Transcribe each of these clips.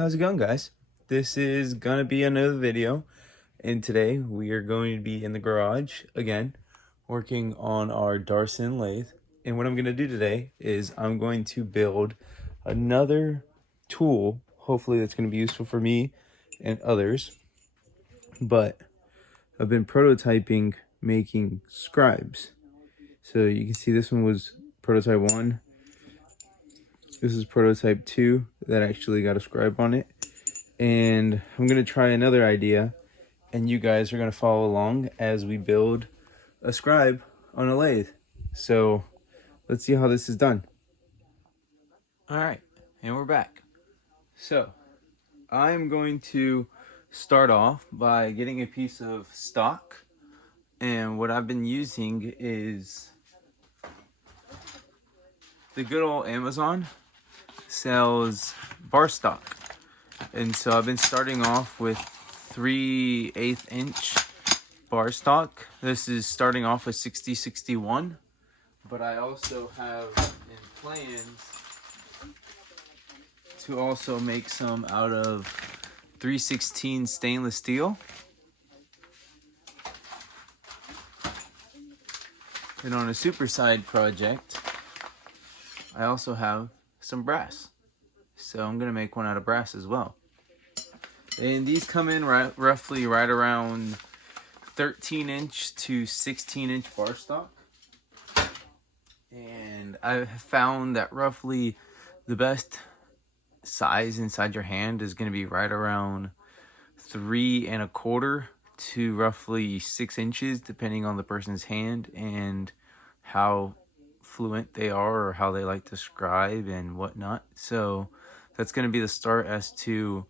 How's it going, guys? This is gonna be another video, and today we are going to be in the garage again working on our Darson lathe. And what I'm gonna do today is I'm going to build another tool, hopefully that's gonna be useful for me and others. But I've been prototyping making scribes. So you can see this one was prototype 1. This is prototype 2 that actually got a scribe on it. And I'm going to try another idea, and you guys are going to follow along as we build a scribe on a lathe. So let's see how this is done. All right, and we're back. So I'm going to start off by getting a piece of stock, and what I've been using is the good old Amazon sells bar stock. And so I've been starting off with 3/8 inch bar stock. This is starting off with 60/61, but I also have in plans to also make some out of 3/16 stainless steel. And on a super side project, I also have some brass. So I'm gonna make one out of brass as well. And these come in roughly right around 13-inch to 16-inch bar stock. And I've found that roughly the best size inside your hand is going to be right around 3 1/4 to roughly 6 inches, depending on the person's hand and how fluent they are or how they like to scribe and whatnot. So that's going to be the start as to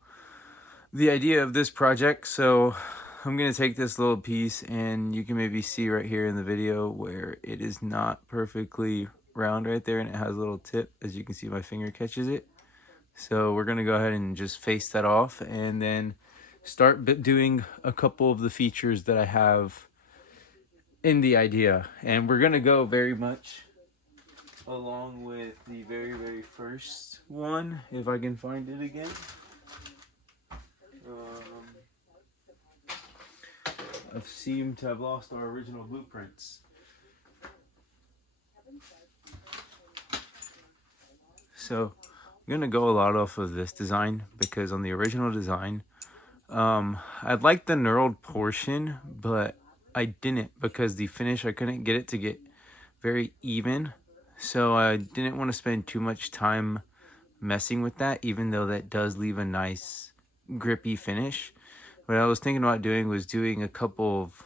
the idea of this project. So I'm going to take this little piece, and you can maybe see right here in the video where it is not perfectly round right there, and it has a little tip. As you can see, my finger catches it. So we're going to go ahead and just face that off and then start doing a couple of the features that I have in the idea. And we're going to go very much along with the very first one, if I can find it again. I've seemed to have lost our original blueprints. So I'm gonna go a lot off of this design, because on the original design, I'd like the knurled portion, but I didn't, because the finish, I couldn't get it to get very even. So I didn't want to spend too much time messing with that, even though that does leave a nice grippy finish. What I was thinking about doing was doing a couple of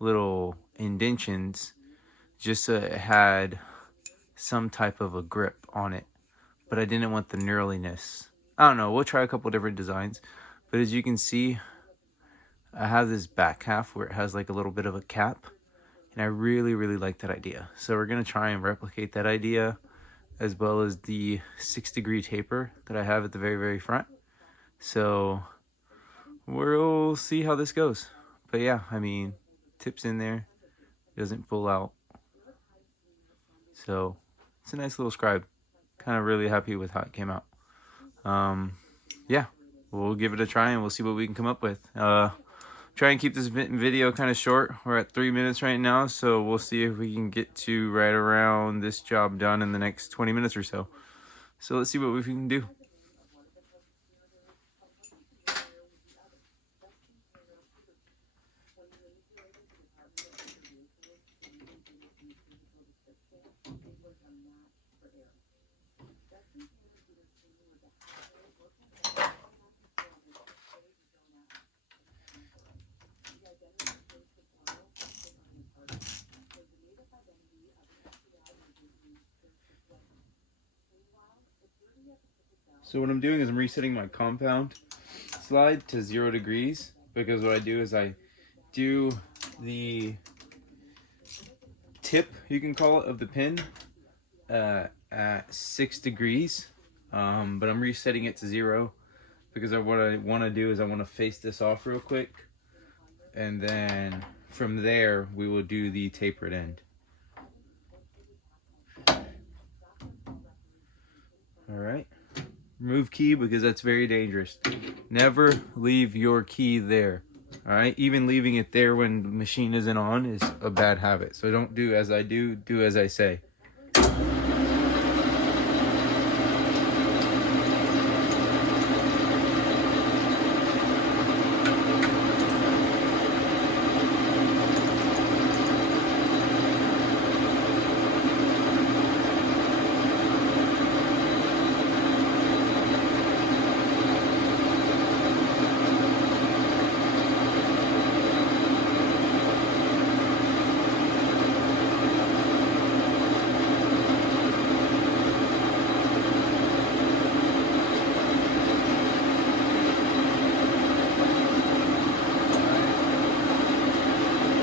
little indentions just so it had some type of a grip on it, but I didn't want the knurliness. I don't know, we'll try a couple different designs. But as you can see, I have this back half where it has like a little bit of a cap, and I really like that idea. So we're going to try and replicate that idea, as well as the 6-degree taper that I have at the very front. So we'll see how this goes. But yeah, I mean, tips in there, doesn't pull out. So it's a nice little scribe. Kind of really happy with how it came out. Yeah, we'll give it a try and we'll see what we can come up with. Try and keep this video kind of short. We're at 3 minutes right now, so we'll see if we can get to right around this job done in the next 20 minutes or so. So let's see what we can do. So what I'm doing is I'm resetting my compound slide to 0 degrees, because what I do is I do the tip, you can call it, of the pin at 6 degrees, but I'm resetting it to 0 because what I want to do is I want to face this off real quick, and then from there we will do the tapered end. All right. Remove key because that's very dangerous. Never leave your key there. All right, even leaving it there when the machine isn't on is a bad habit. So don't do as I do, do as I say.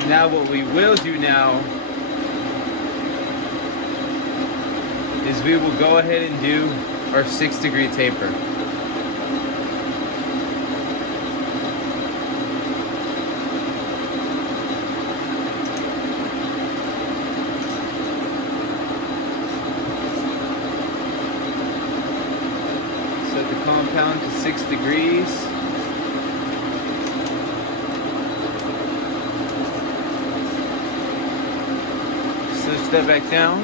Now what we will do now is we will go ahead and do our 6-degree taper. Set the compound to 6 degrees. Switch that back down.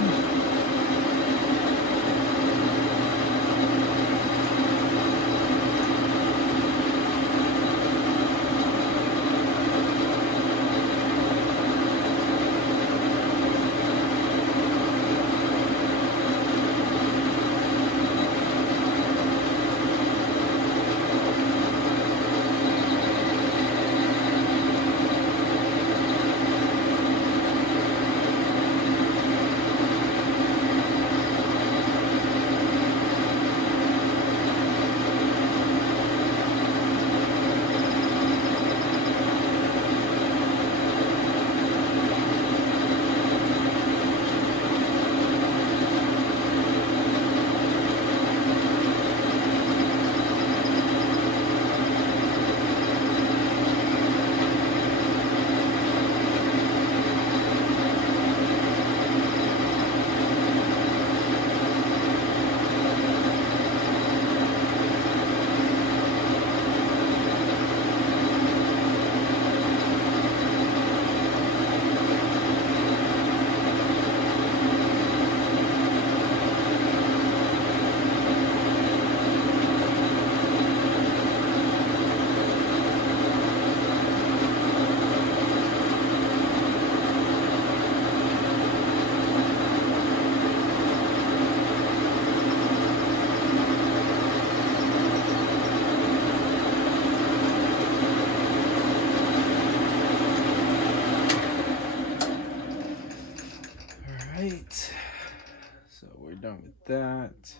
So we're done with that.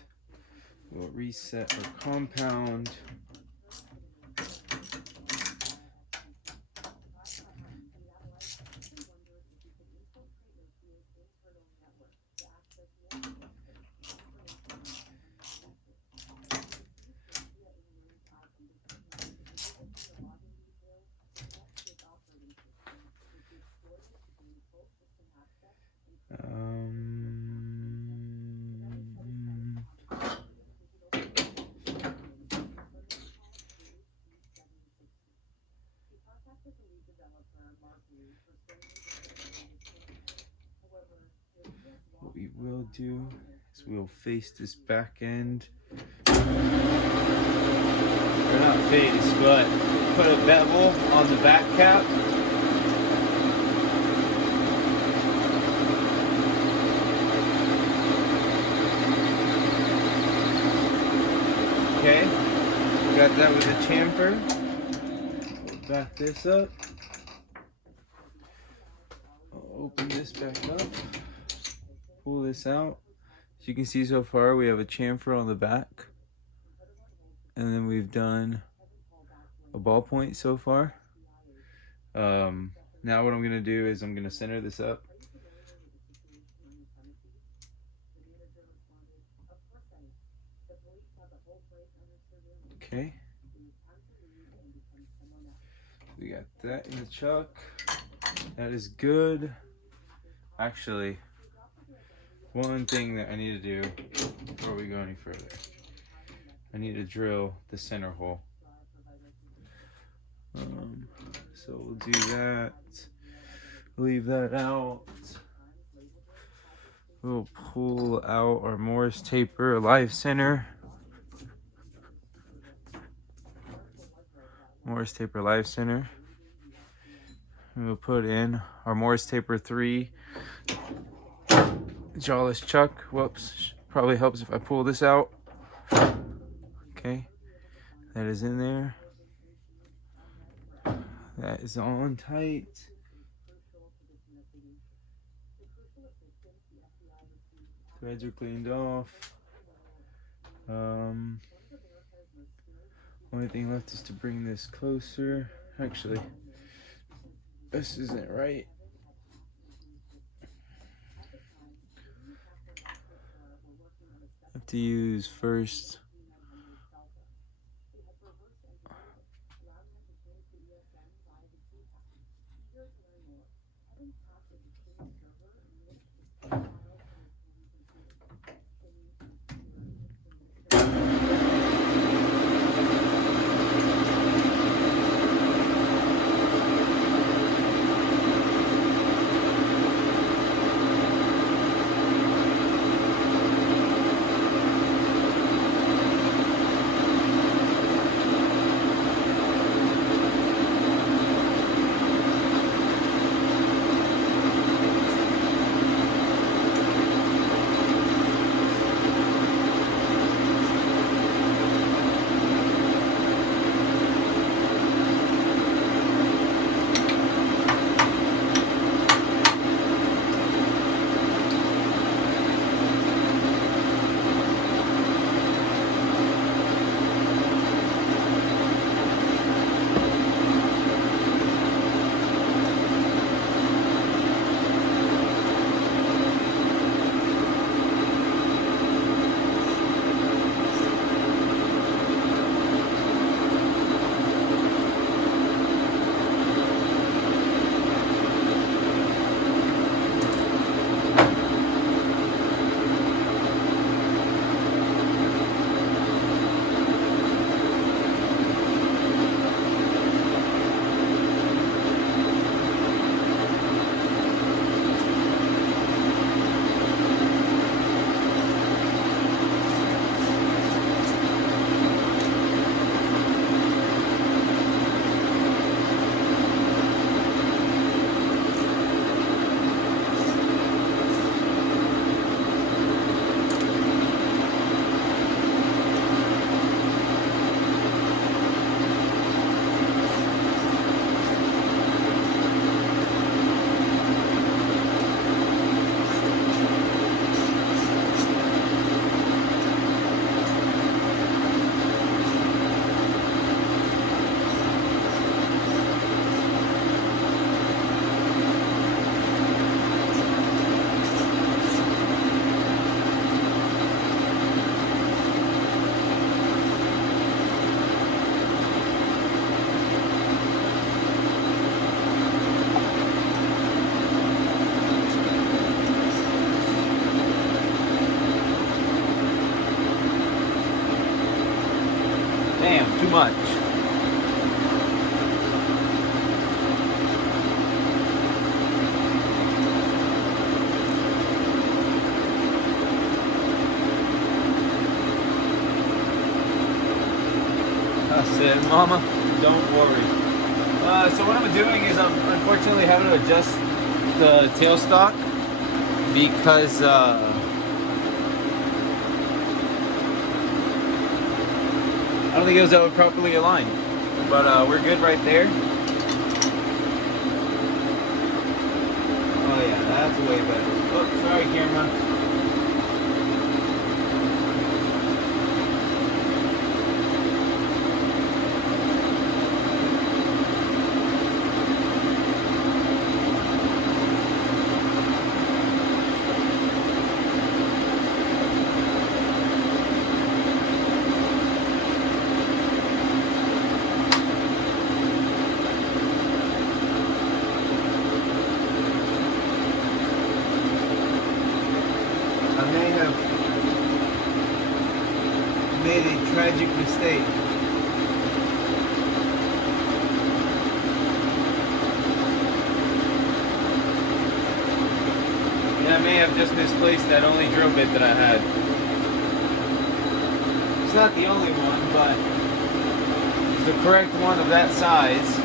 We'll reset our compound. What we will do is we'll face this back end. Or not face, but put a bevel on the back cap. Okay, got that with the chamfer. We'll back this up. I'll open this back up. Pull this out. As you can see so far, we have a chamfer on the back. And then we've done a ballpoint so far. Now what I'm going to do is I'm going to center this up. Okay. We got that in the chuck. That is good. Actually, one thing that I need to do before we go any further. I need to drill the center hole. So we'll do that. Leave that out. We'll pull out our Morse taper live center. Morse taper live center. We'll put in our Morse taper 3 jawless chuck. Whoops, probably helps if I pull this out. Okay, that is in there. That is on tight. Threads are cleaned off. Only thing left is to bring this closer. Actually, this isn't right. I have to use first. Damn, too much. That's it, mama. Don't worry. So what I'm doing is I'm unfortunately having to adjust the tailstock because I don't think it was properly aligned, but we're good right there. Oh yeah, that's way better. Oh, sorry, camera. tragic mistake. Yeah, I may have just misplaced that only drill bit that I had. It's not the only one, but it's the correct one of that size.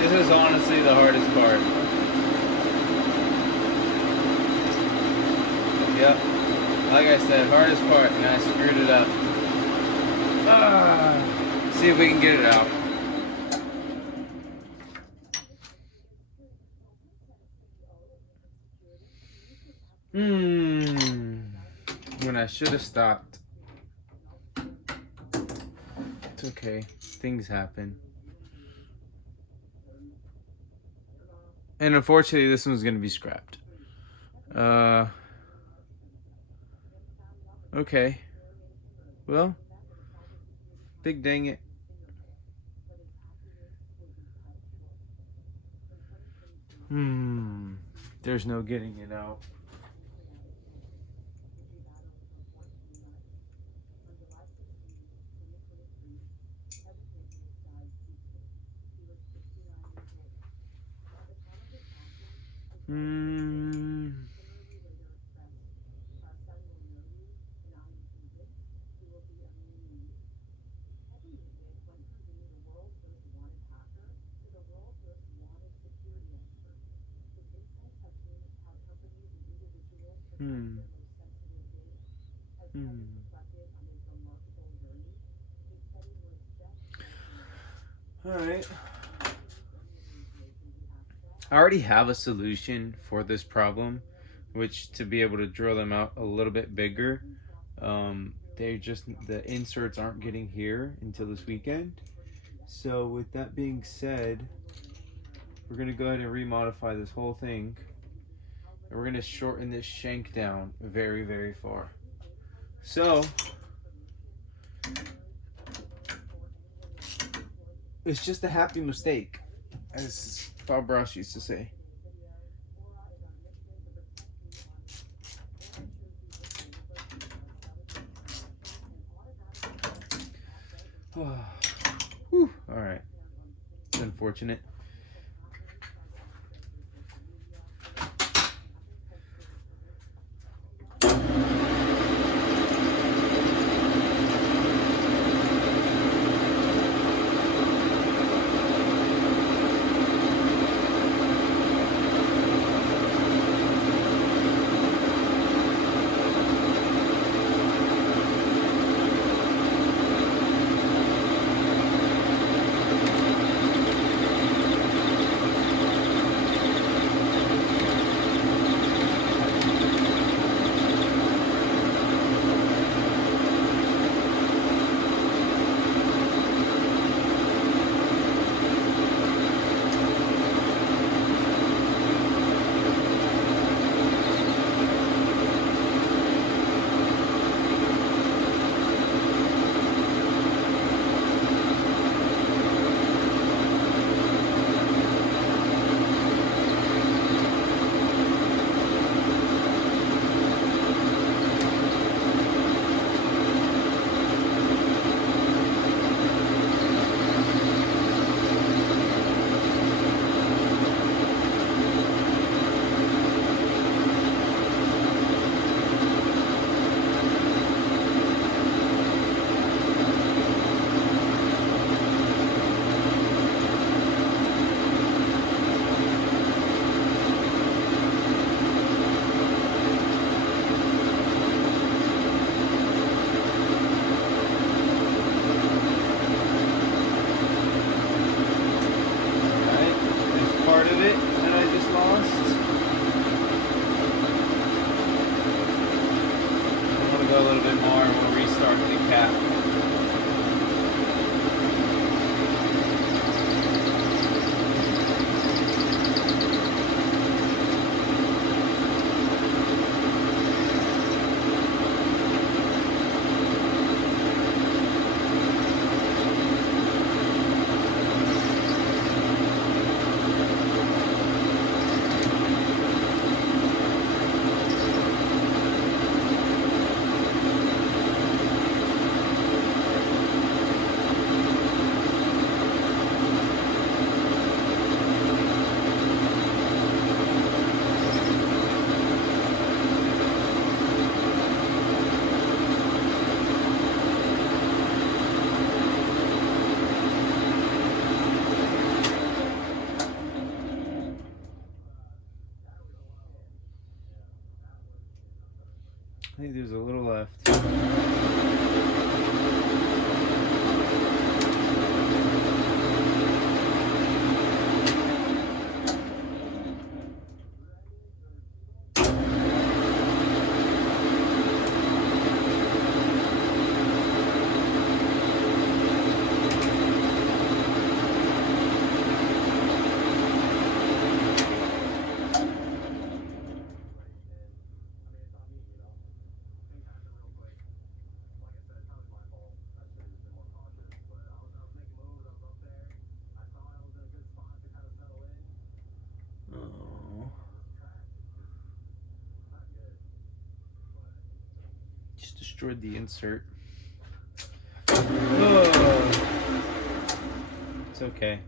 This is honestly the hardest part. Yep. Like I said, hardest part, and I screwed it up. See if we can get it out. When I should have stopped. It's okay. Things happen. And unfortunately, this one's going to be scrapped. Okay. Well, big dang it. There's no getting it out. All right. I already have a solution for this problem, which to be able to drill them out a little bit bigger. The inserts aren't getting here until this weekend. So with that being said, we're gonna go ahead and remodify this whole thing, and we're gonna shorten this shank down very, very far. So it's just a happy mistake, as Bob Ross used to say. Whew, all right, it's unfortunate. I think there's a little left. Just destroyed the insert. Oh. It's okay.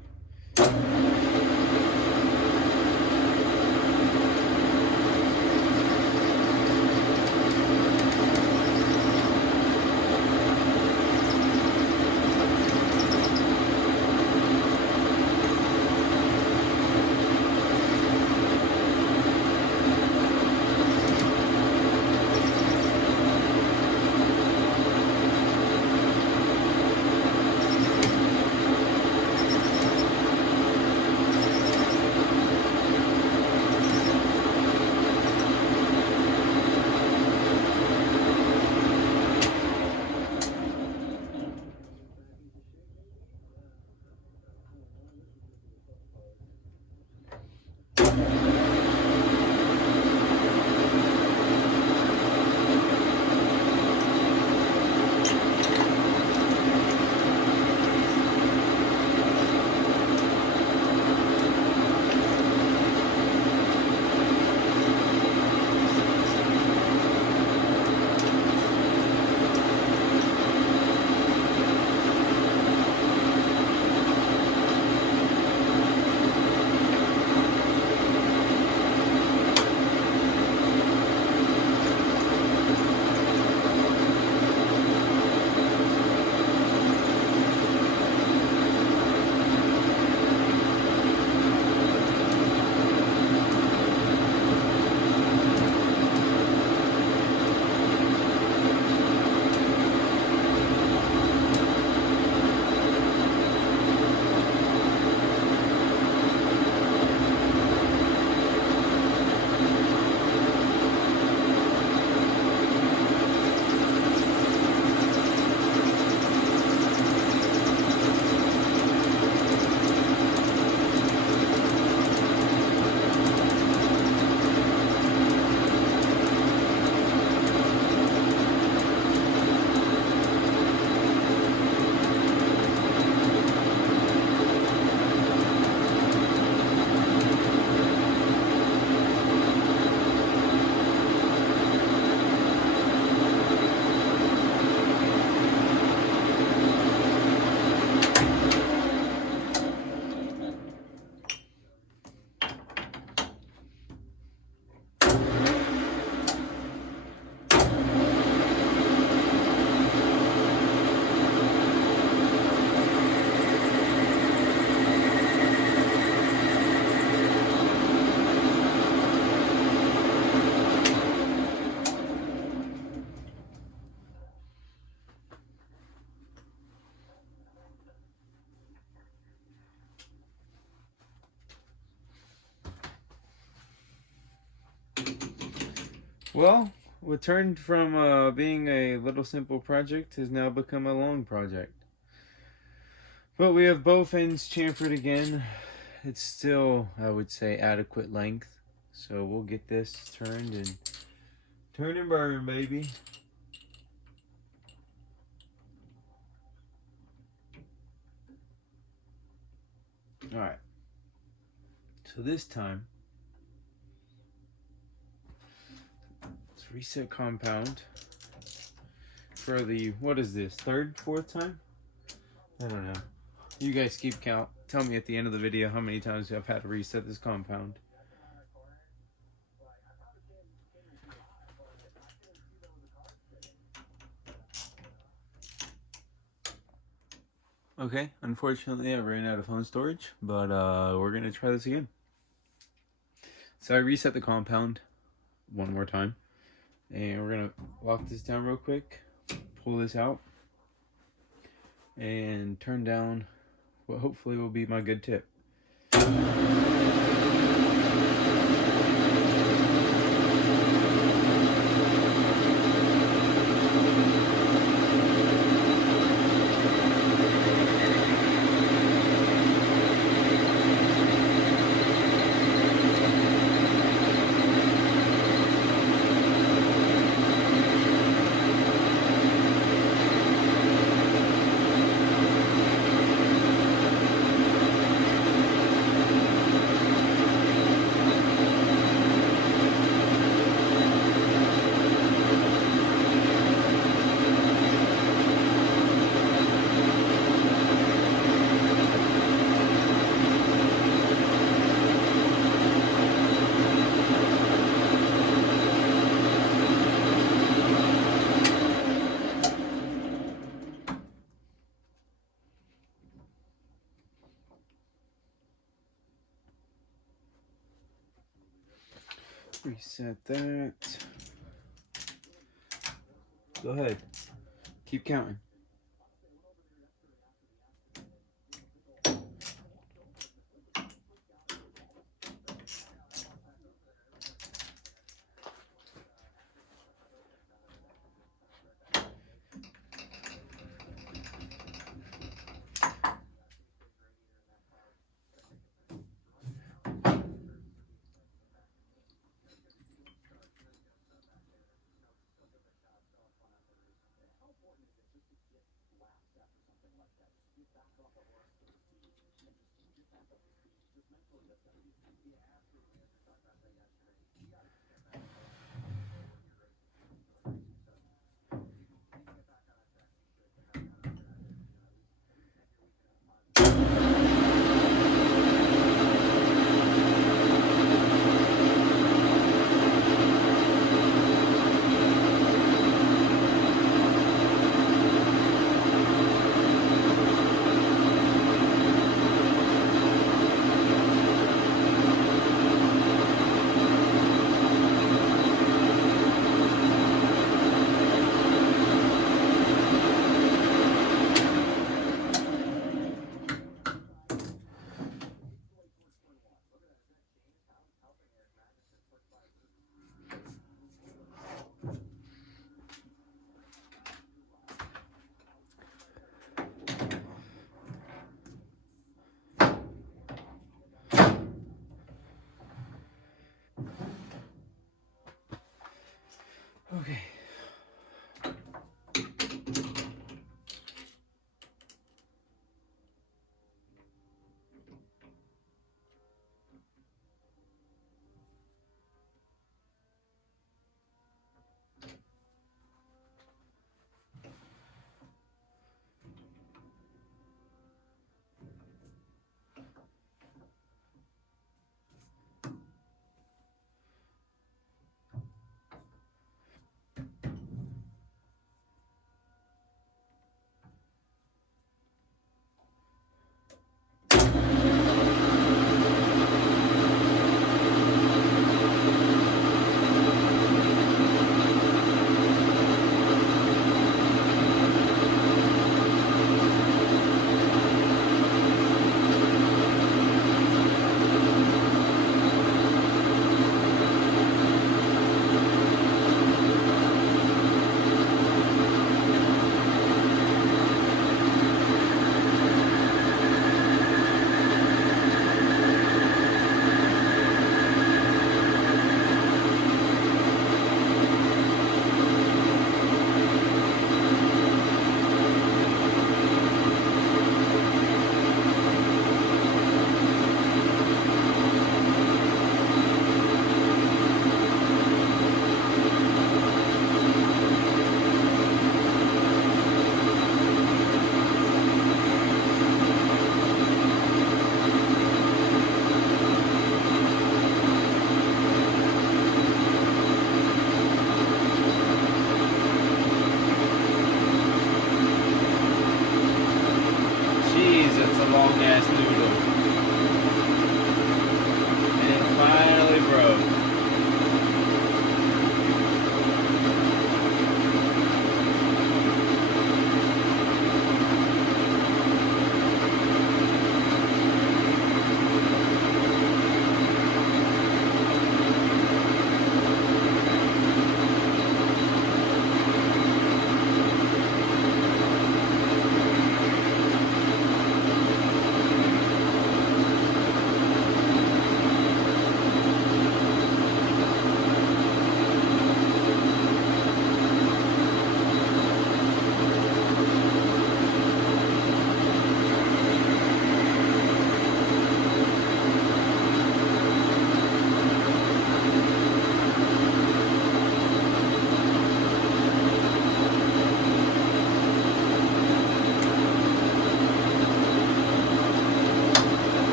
Well, what turned from being a little simple project has now become a long project. But we have both ends chamfered again. It's still, I would say, adequate length. So we'll get this turned and burn, baby. Alright. So this time, let's reset compound for the, what is this, third, fourth time? I don't know. You guys keep count. Tell me at the end of the video how many times I've had to reset this compound. Okay, unfortunately I ran out of phone storage, but we're going to try this again. So I reset the compound one more time, and we're going to lock this down real quick, pull this out, and turn down what hopefully will be my good tip. Reset that. Go ahead. Keep counting.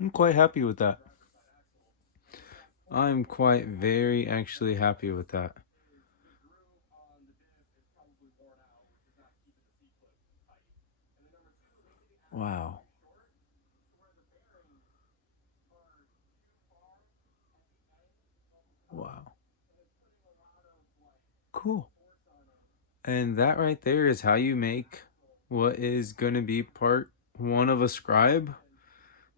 I'm quite happy with that. I'm quite very actually happy with that. Wow. Wow. Cool. And that right there is how you make what is going to be part one of a scribe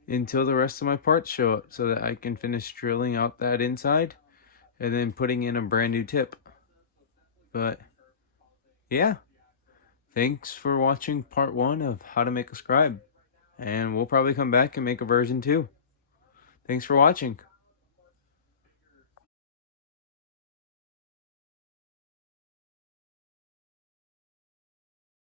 until the rest of my parts show up so that I can finish drilling out that inside and then putting in a brand new tip. But yeah, thanks for watching part one of how to make a scribe. And we'll probably come back and make a version 2. Thanks for watching.